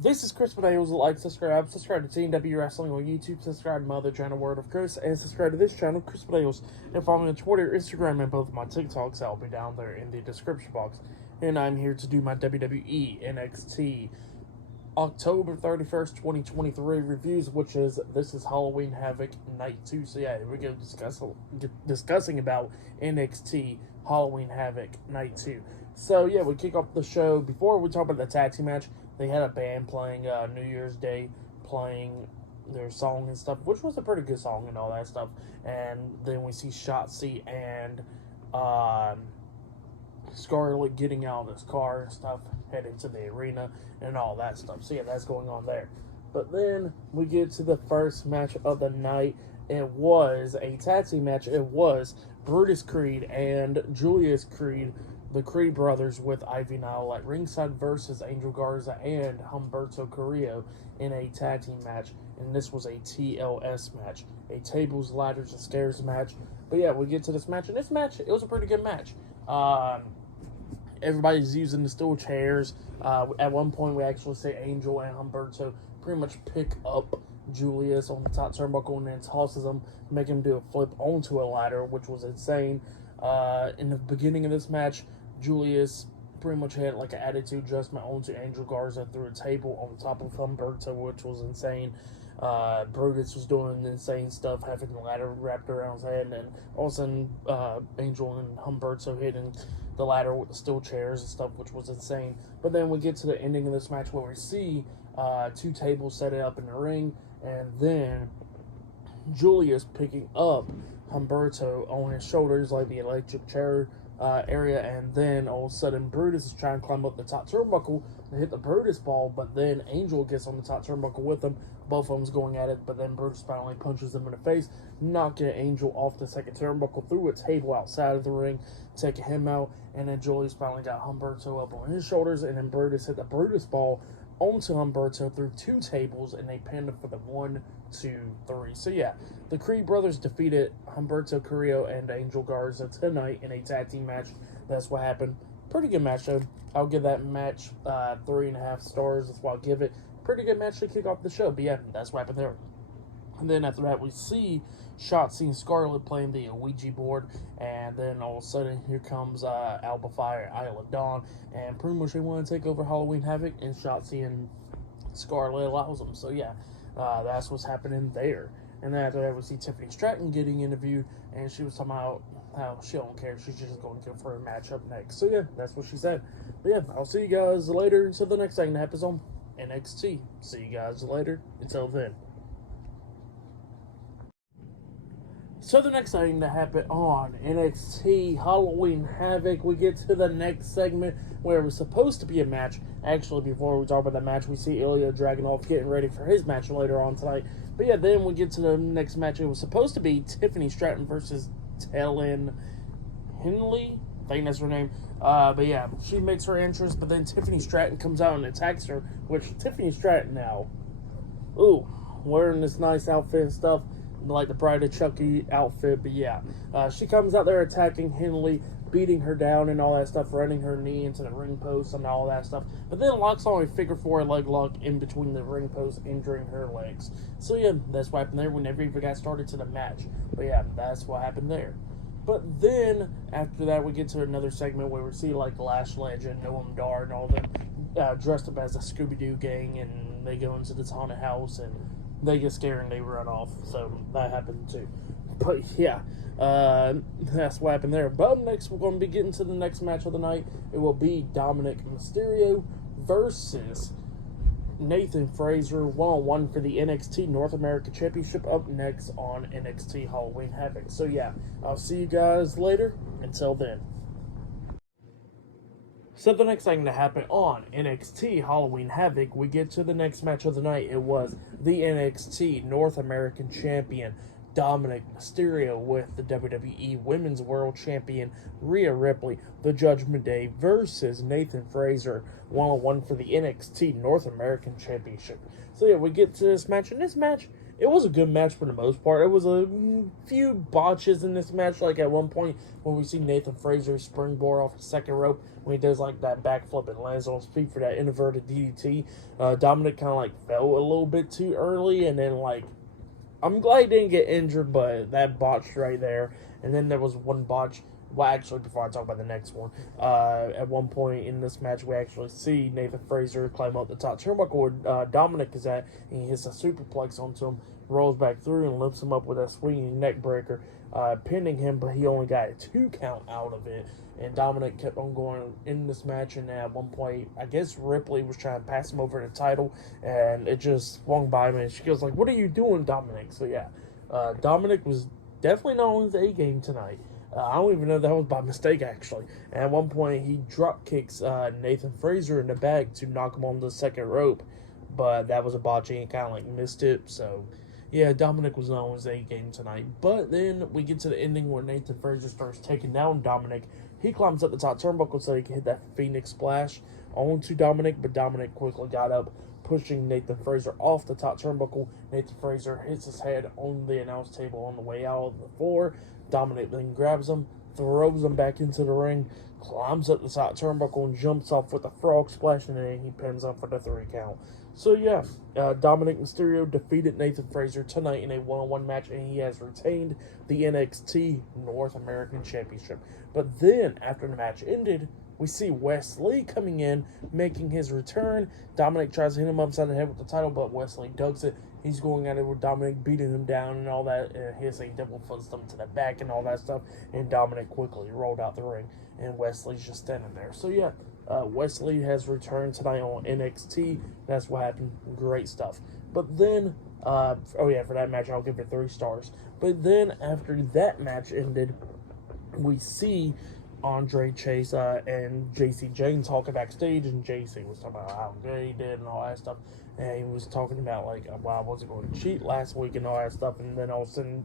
This is Chris Medeiros. Like, subscribe to TNW Wrestling on YouTube, subscribe to my other channel, Word of Chris, and subscribe to this channel, Chris Medeiros, and follow me on Twitter, Instagram, and both of my TikToks. I'll be down there in the description box. And I'm here to do my WWE NXT October 31st, 2023 reviews, this is Halloween Havoc Night 2. So yeah, we're going to discussing about NXT Halloween Havoc Night 2. So yeah, we kick off the show. Before we talk about the tag team match, they had a band playing New Year's Day, playing their song and stuff, which was a pretty good song and all that stuff. And then we see Shotzi and Scarlett getting out of his car and stuff, heading to the arena and all that stuff. So yeah, that's going on there. But then we get to the first match of the night. It was a tag team match. It was Brutus Creed and Julius Creed, the Creed brothers, with Ivy Nile at ringside versus Angel Garza and Humberto Carrillo in a tag team match. And this was a TLS match, a tables, ladders, and stairs match. But yeah, we get to this match, and this match, it was a pretty good match. Everybody's using the steel chairs. At one point, we actually see Angel and Humberto pretty much pick up Julius on the top turnbuckle and then tosses him, make him do a flip onto a ladder, which was insane. In the beginning of this match, Julius pretty much had like an attitude adjustment onto Angel Garza through a table on top of Humberto, which was insane. Brutus was doing insane stuff, having the ladder wrapped around his head, and then all of a sudden, Angel and Humberto hitting the ladder with the steel chairs and stuff, which was insane. But then we get to the ending of this match where we see two tables set up in the ring, and then Julius picking up Humberto on his shoulders like the electric chair area, and then all of a sudden Brutus is trying to climb up the top turnbuckle and hit the Brutus ball, but then Angel gets on the top turnbuckle with him. Both of them's going at it, but then Brutus finally punches him in the face, knocking Angel off the second turnbuckle through a table outside of the ring, taking him out, and then Julius finally got Humberto up on his shoulders, and then Brutus hit the Brutus ball onto Humberto through two tables, and they pinned him for the 1, 2, 3. So yeah, the Creed brothers defeated Humberto Carrillo and Angel Garza tonight in a tag team match. That's what happened. Pretty good match though. I'll give that match 3.5 stars. That's what I'll give it. Pretty good match to kick off the show. But yeah, that's what happened there. And then after that, we see Shotzi and Scarlett playing the Ouija board, and then all of a sudden, here comes Alba Fire and Isla Dawn, and pretty much they want to take over Halloween Havoc, and Shotzi and Scarlett allows them. So yeah, that's what's happening there. And then after that, we see Tiffany Stratton getting interviewed, and she was talking about how she don't care, she's just going to go for a match up next. So yeah, that's what she said. But yeah, I'll see you guys later until the next thing that happens on NXT. See you guys later. Until then. So the next thing to happen on NXT Halloween Havoc, we get to the next segment where it was supposed to be a match. Actually, before we talk about that match, we see Ilja Dragunov getting ready for his match later on tonight. But yeah, then we get to the next match. It was supposed to be Tiffany Stratton versus Tellen Henley. I think that's her name. But yeah, she makes her entrance, but then Tiffany Stratton comes out and attacks her, which Tiffany Stratton now, wearing this nice outfit and stuff, like the Bride of Chucky outfit. But yeah, she comes out there attacking Henley, beating her down and all that stuff, running her knee into the ring post and all that stuff. But then locks on a figure 4 leg lock in between the ring post, injuring her legs. So yeah, that's what happened there. We never even got started to the match. But yeah, that's what happened there. But then, after that, we get to another segment where we see, like, Lash Legend, Noam Dar, and all them dressed up as a Scooby-Doo gang, and they go into this haunted house, and they get scared and they run off. So, that happened, too. But, yeah, that's what happened there. But next, we're going to be getting to the next match of the night. It will be Dominic Mysterio versus Nathan Frazer, one-on-one for the NXT North American Championship, up next on NXT Halloween Havoc. So yeah, I'll see you guys later. Until then. So the next thing to happen on NXT Halloween Havoc, we get to the next match of the night. It was the NXT North American Champion Dominic Mysterio with the WWE Women's World Champion Rhea Ripley, the Judgment Day, versus Nathan Frazer, one-on-one for the NXT North American Championship. So yeah, we get to this match, and this match, it was a good match for the most part. It was a few botches in this match. Like at one point when we see Nathan Frazer springboard off the second rope when he does like that backflip and lands on his feet for that inverted DDT. Dominic kind of like fell a little bit too early, and then like I'm glad he didn't get injured, but that botched right there. And then there was one botch. Well, actually, before I talk about the next one, at one point in this match, we actually see Nathan Frazer climb up the top turnbuckle where Dominic is at, and he hits a superplex onto him, rolls back through, and lifts him up with a swinging neck breaker, pinning him, but he only got a 2 count out of it. And Dominic kept on going in this match, and at one point, I guess Ripley was trying to pass him over the title, and it just swung by me, and she goes like, "What are you doing, Dominic?" So yeah, Dominic was definitely not on his A game tonight. I don't even know that was by mistake, actually. And at one point, he drop kicks Nathan Frazer in the back to knock him on the second rope, but that was a botch, and he kind of like missed it. So yeah, Dominic was not on his A game tonight. But then we get to the ending where Nathan Frazer starts taking down Dominic. He climbs up the top turnbuckle so he can hit that Phoenix Splash onto Dominic, but Dominic quickly got up, pushing Nathan Frazer off the top turnbuckle. Nathan Frazer hits his head on the announce table on the way out of the floor. Dominic then grabs him, throws him back into the ring, climbs up the top turnbuckle, and jumps off with a frog splash, and then he pins him for the 3 count. So yeah, Dominic Mysterio defeated Nathan Frazer tonight in a one-on-one match, and he has retained the NXT North American Championship. But then, after the match ended, we see Wes Lee coming in, making his return. Dominic tries to hit him upside the head with the title, but Wes Lee ducks it. He's going at it with Dominic, beating him down and all that. And hits a double foot stomp to the back and all that stuff. And Dominic quickly rolled out the ring. And Wes Lee's just standing there. So yeah, Wes Lee has returned tonight on NXT. That's what happened. Great stuff. But then, for that match, I'll give it 3 stars. But then, after that match ended, we see Andre Chase and JC Jane talking backstage, and JC was talking about how good he did and all that stuff, and he was talking about like, well, I wasn't going to cheat last week and all that stuff, and then all of a sudden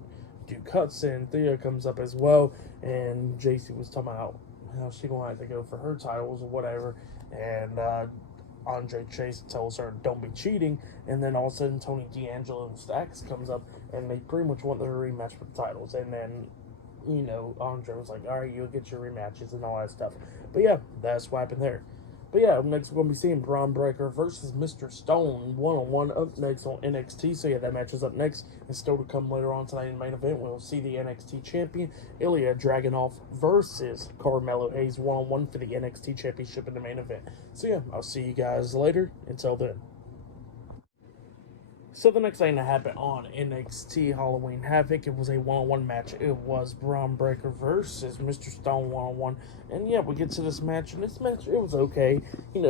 cuts in, Thea comes up as well, and JC was talking about how she gonna have to go for her titles or whatever, and Andre Chase tells her don't be cheating, and then all of a sudden Tony D'Angelo and Stacks comes up, and they pretty much want their rematch for the titles, and then Andre was like, all right, you'll get your rematches and all that stuff. But yeah, that's what happened there. But yeah, up next we're going to be seeing Braun Breaker versus Mr. Stone one-on-one up next on NXT. So yeah, that match is up next. And still to come later on tonight in the main event, we'll see the NXT champion, Ilja Dragunov versus Carmelo Hayes one-on-one for the NXT championship in the main event. So yeah, I'll see you guys later. Until then. So the next thing that happened on NXT Halloween Havoc, it was a one-on-one match. It was Braun Breaker versus Mr. Stone one-on-one. And yeah, we get to this match, and this match, it was okay.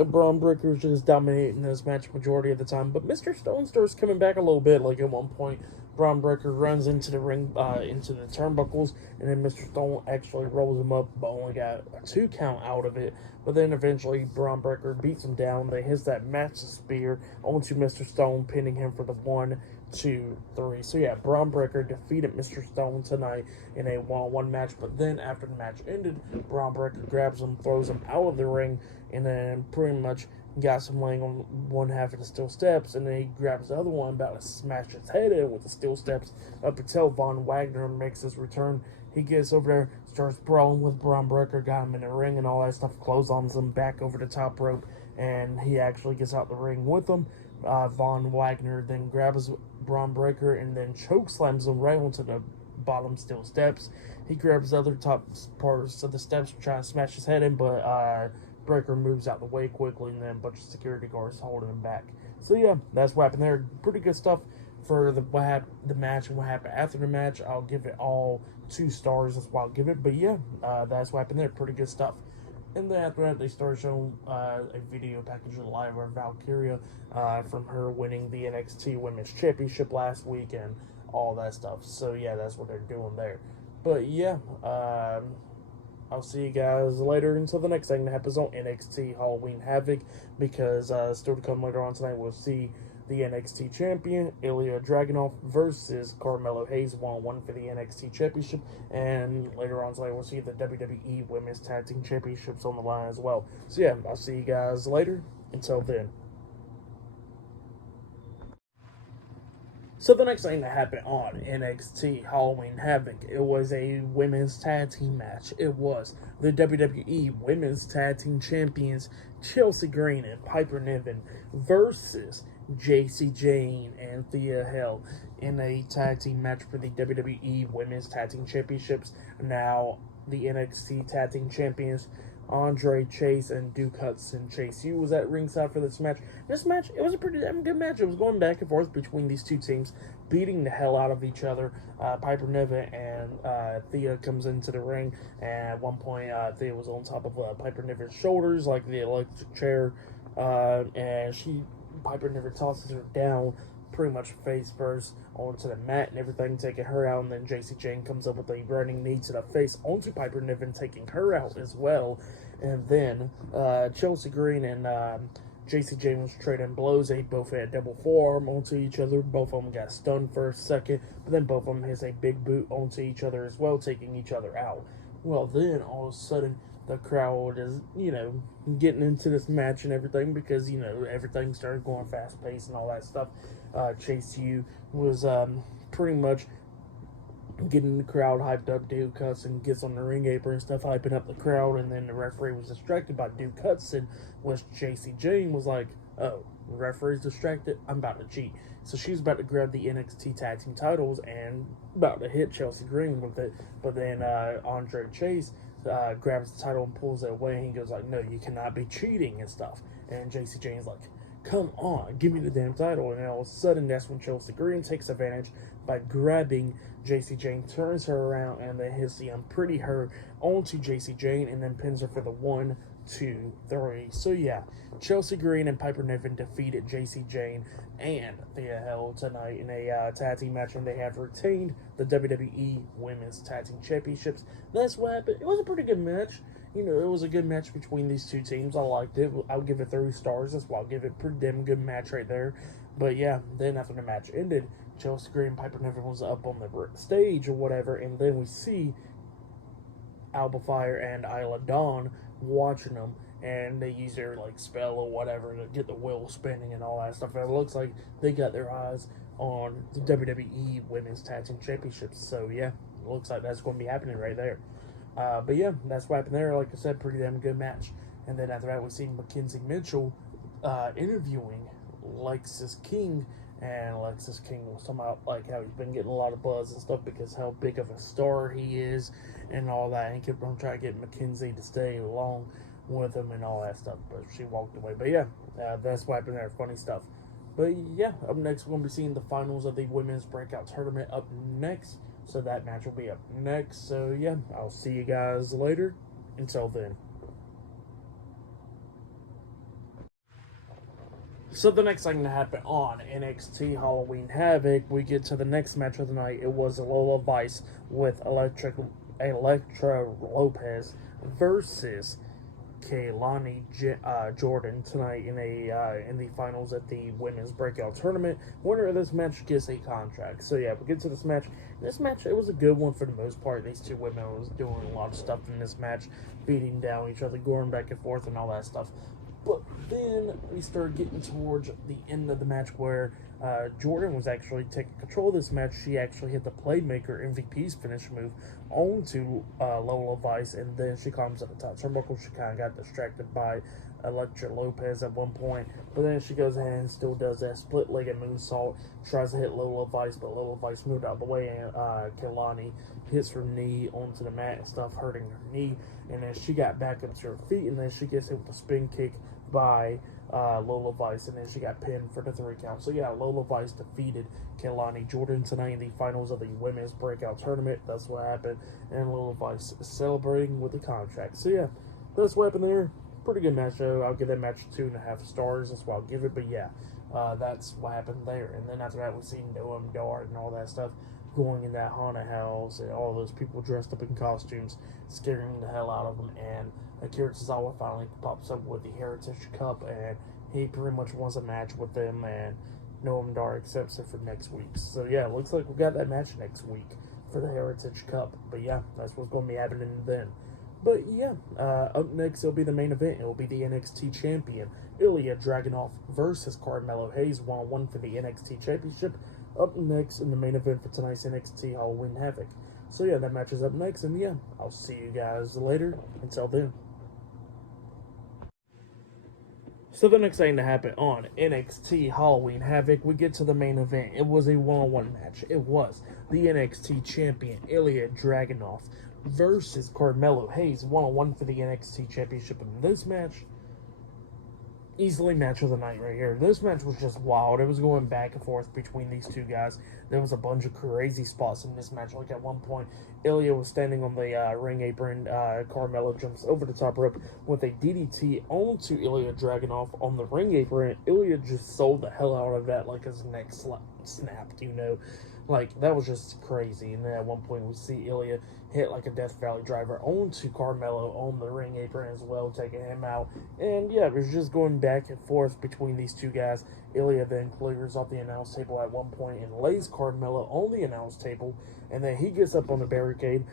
Braun Breaker was just dominating this match majority of the time. But Mr. Stone starts coming back a little bit. Like at one point, Braun Breaker runs into the ring, into the turnbuckles, and then Mr. Stone actually rolls him up, but only got a 2 count out of it. But then eventually Braun Breaker beats him down. They hit that massive spear onto Mr. Stone, pinning him for the 1, 2, 3. So yeah, Braun Breaker defeated Mr. Stone tonight in a one-on-one match. But then after the match ended, Braun Breaker grabs him, throws him out of the ring, and then pretty much got him laying on one half of the steel steps, and then he grabs the other one, about to smash his head in with the steel steps up until Von Wagner makes his return. He gets over there, starts brawling with Braun Breaker, got him in the ring and all that stuff, clotheslines him back over the top rope, and he actually gets out the ring with him. Von Wagner then grabs Braun Breaker and then choke slams him right onto the bottom steel steps. He grabs the other top parts of the steps, trying to smash his head in, but Breaker moves out the way quickly, and then a bunch of security guards holding him back. So yeah, that's what happened there. Pretty good stuff for the match and what happened after the match. I'll give it all 2 stars. That's what I'll give it. But yeah, that's what happened there. Pretty good stuff. And then after that, they started showing a video package of live of Valkyria from her winning the NXT Women's Championship last week and all that stuff. So yeah, that's what they're doing there. But yeah, I'll see you guys later until the next thing that happens on NXT Halloween Havoc, because still to come later on tonight, we'll see the NXT champion, Ilja Dragunov, versus Carmelo Hayes one-on-one for the NXT championship, and later on tonight, we'll see the WWE Women's Tag Team Championships on the line as well. So yeah, I'll see you guys later. Until then. So the next thing that happened on NXT Halloween Havoc, it was a women's tag team match. It was the WWE Women's Tag Team Champions Chelsea Green and Piper Niven versus JC Jane and Thea Hale in a tag team match for the WWE Women's Tag Team Championships. Now the NXT Tag Team Champions Andre Chase and Duke Hudson. Chase U was at ringside for this match. This match, it was a pretty damn good match. It was going back and forth between these two teams, beating the hell out of each other. Piper Niven and Thea comes into the ring, and at one point, Thea was on top of Piper Niven's shoulders, like the electric chair, and Piper Niven tosses her down, pretty much face first onto the mat and everything, taking her out. And then JC Jane comes up with a running knee to the face onto Piper Niven, taking her out as well. And then Chelsea Green and JC Jane was trading blows. They both had double forearm onto each other. Both of them got stunned for a second, but then both of them hits a big boot onto each other as well, taking each other out. Well, then all of a sudden, the crowd is, getting into this match and everything because, everything started going fast-paced and all that stuff. Chase U was pretty much getting the crowd hyped up. Duke Hudson gets on the ring apron and stuff, hyping up the crowd, and then the referee was distracted by Duke Hudson, which JC Jane was like, oh, the referee's distracted, I'm about to cheat. So she's about to grab the NXT Tag Team titles and about to hit Chelsea Green with it, but then Andre Chase grabs the title and pulls it away, and he goes like, no, you cannot be cheating and stuff. And JC Jane's like, come on, give me the damn title. And all of a sudden, that's when Chelsea Green takes advantage by grabbing JC Jane, turns her around, and then hits the Pretty Her onto JC Jane, and then pins her for the 1, 2, 3. So yeah, Chelsea Green and Piper Niven defeated JC Jane and Thea Hale tonight in a tag team match, and they have retained the WWE Women's Tag Team Championships. That's what happened. It was a pretty good match. It was a good match between these two teams. I liked it. I'll give it 3 stars. That's why I'll give it a pretty damn good match right there. But yeah, then after the match ended, Chelsea Green and Piper Niven was up on the stage or whatever, and then we see Alba Fire and Isla Dawn watching them, and they use their spell or whatever to get the wheel spinning and all that stuff. And it looks like they got their eyes on the WWE Women's Tag Team Championships. So yeah, it looks like that's going to be happening right there. But yeah, that's what happened there. Like I said, pretty damn good match. And then after that, we see Mackenzie Mitchell interviewing Lexis King, and Lexis King was talking about how he's been getting a lot of buzz and stuff because how big of a star he is and all that. And he kept on trying to get Mackenzie to stay along with him and all that stuff, but she walked away. But yeah, that's what happened there. Funny stuff. But yeah, up next, we're going to be seeing the finals of the Women's Breakout Tournament up next. So that match will be up next. So yeah, I'll see you guys later. Until then. So the next thing that happened on NXT Halloween Havoc, we get to the next match of the night. It was Lola Vice with Elektra Lopez versus Kaylani Jordan tonight in the finals at the Women's Breakout Tournament. Winner of this match gets a contract. So yeah, we get to this match. This match, it was a good one for the most part. These two women was doing a lot of stuff in this match, beating down each other, going back and forth and all that stuff. But then we started getting towards the end of the match where Jordan was actually taking control of this match. She actually hit the Playmaker MVP's finish move onto Lola Vice, and then she comes at the top turnbuckle. She kind of got distracted by Elektra Lopez at one point, but then she goes ahead and still does that split-legged moonsault, tries to hit Lola Vice, but Lola Vice moved out of the way, and Kaylani hits her knee onto the mat and stuff, hurting her knee, and then she got back up to her feet, and then she gets hit with a spin kick by Lola Vice, and then she got pinned for the 3 count. So yeah, Lola Vice defeated Kaylani Jordan tonight in the finals of the Women's Breakout Tournament. That's what happened, and Lola Vice is celebrating with the contract. So yeah, that's what happened there. Pretty good match though. I'll give that match 2.5 stars. That's what I'll give it. But yeah, that's what happened there. And then after that, we see Noam Dar and all that stuff going in that haunted house, and all those people dressed up in costumes, scaring the hell out of them. And Akira Tozawa finally pops up with the Heritage Cup, and he pretty much wants a match with them, and Noam Dar accepts it for next week. So yeah, it looks like we got that match next week for the Heritage Cup. But yeah, that's what's going to be happening then. But yeah, up next, it'll be the main event. It'll be the NXT champion, Ilja Dragunov versus Carmelo Hayes, 1-on-1 for the NXT championship. up next in the main event for tonight's NXT Halloween Havoc. So yeah, that match is up next, and yeah, I'll see you guys later. Until then. So the next thing to happen on NXT Halloween Havoc, we get to the main event. It was a one-on-one match. It was the NXT champion, Ilja Dragunov, versus Carmelo Hayes, one-on-one for the NXT championship. In this match, easily match of the night right here. This match was just wild. It was going back and forth between these two guys. There was a bunch of crazy spots in this match. Like at one point, Ilja was standing on the ring apron. Carmelo jumps over the top rope with a DDT onto Ilja Dragunov on the ring apron. Ilja just sold the hell out of that like his neck snapped, you know. Like, that was just crazy. And then at one point, we see Ilja hit like a Death Valley driver onto Carmelo on the ring apron as well, taking him out. And yeah, it was just going back and forth between these two guys. Ilja then clears off the announce table at one point and lays Carmelo on the announce table. And then he gets up on the barricade,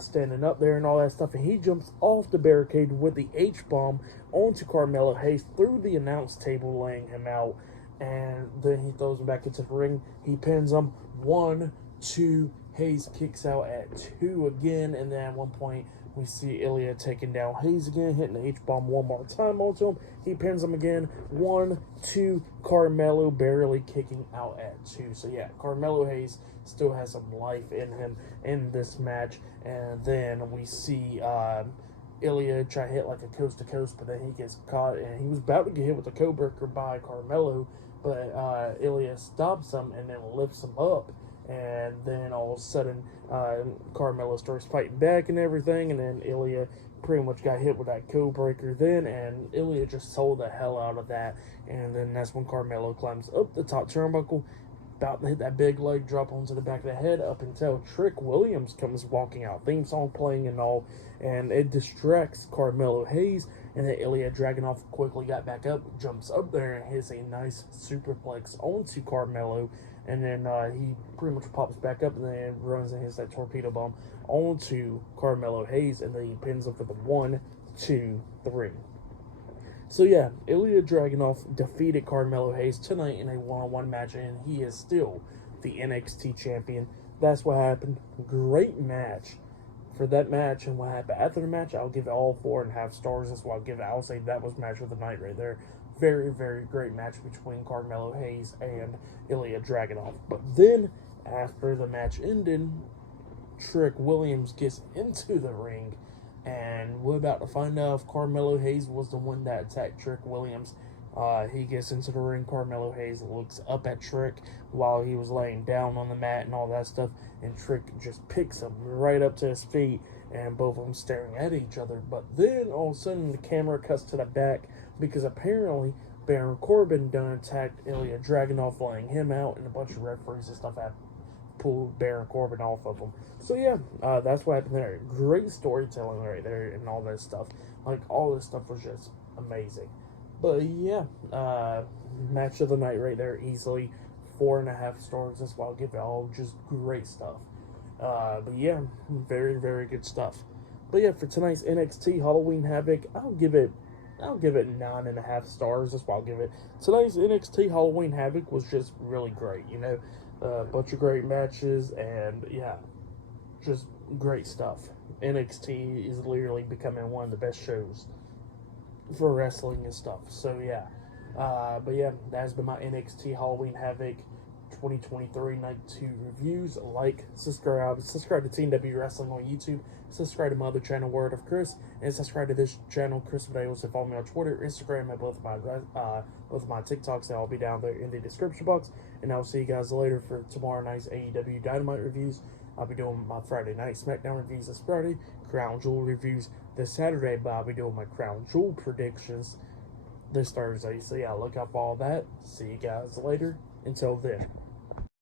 standing up there and all that stuff. And he jumps off the barricade with the H-bomb onto Carmelo Hayes through the announce table, laying him out. And then he throws him back into the ring. He pins him. 1, 2. Hayes kicks out at 2 again. And then at one point, we see Ilja taking down Hayes again, hitting the H-bomb one more time onto him. He pins him again. 1, 2. Carmelo barely kicking out at 2. So yeah, Carmelo Hayes still has some life in him in this match. And then we see Ilja try to hit like a coast to coast, but then he gets caught, and he was about to get hit with a code-breaker by Carmelo, but Ilja stops him and then lifts him up. And then all of a sudden, Carmelo starts fighting back and everything, and then Ilja pretty much got hit with that code breaker then, and Ilja just sold the hell out of that. And then that's when Carmelo climbs up the top turnbuckle, about to hit that big leg drop onto the back of the head, up until Trick Williams comes walking out, theme song playing and all, and it distracts Carmelo Hayes. And then Ilja Dragunov quickly got back up, jumps up there, and hits a nice superplex onto Carmelo. And then he pretty much pops back up and then runs and hits that torpedo bomb onto Carmelo Hayes. And then he pins him for the 1, 2, 3. So yeah, Ilja Dragunov defeated Carmelo Hayes tonight in a one-on-one match, and he is still the NXT champion. That's what happened. Great match. For that match and what happened after the match, I'll give it all 4.5 stars. That's what I'll give it. I'll say that was match of the night right there. Very, very great match between Carmelo Hayes and Ilja Dragunov. But then, after the match ended, Trick Williams gets into the ring, and we're about to find out if Carmelo Hayes was the one that attacked Trick Williams. He gets into the ring. Carmelo Hayes looks up at Trick while he was laying down on the mat and all that stuff, and Trick just picks him right up to his feet, and both of them staring at each other. But then all of a sudden the camera cuts to the back, because apparently Baron Corbin done attacked Ilja Dragunov, laying him out, and a bunch of referees and stuff have pulled Baron Corbin off of him. So yeah, that's what happened there. Great storytelling right there and all that stuff. Like, all this stuff was just amazing. But yeah, match of the night right there, easily 4.5 stars. That's why I'll give it all. Just great stuff. But yeah, very, very good stuff. But yeah, for tonight's NXT Halloween Havoc, I'll give it 9.5 stars. That's why I'll give it. Tonight's NXT Halloween Havoc was just really great. You know, a bunch of great matches, and yeah, just great stuff. NXT is literally becoming one of the best shows for wrestling and stuff. So yeah, but yeah, that's been my NXT Halloween Havoc 2023 Night 2 reviews. Like, subscribe to Team W Wrestling on YouTube, subscribe to my other channel, Word of Chris, and subscribe to this channel, Chris Videos, and follow me on Twitter, Instagram, and both of my TikToks. That will be down there in the description box. And I'll see you guys later for tomorrow night's AEW Dynamite reviews. I'll be doing my Friday night SmackDown reviews this Friday, Crown Jewel reviews this Saturday, but I'll be doing my Crown Jewel predictions this Thursday. So yeah, look up all that. See you guys later. Until then.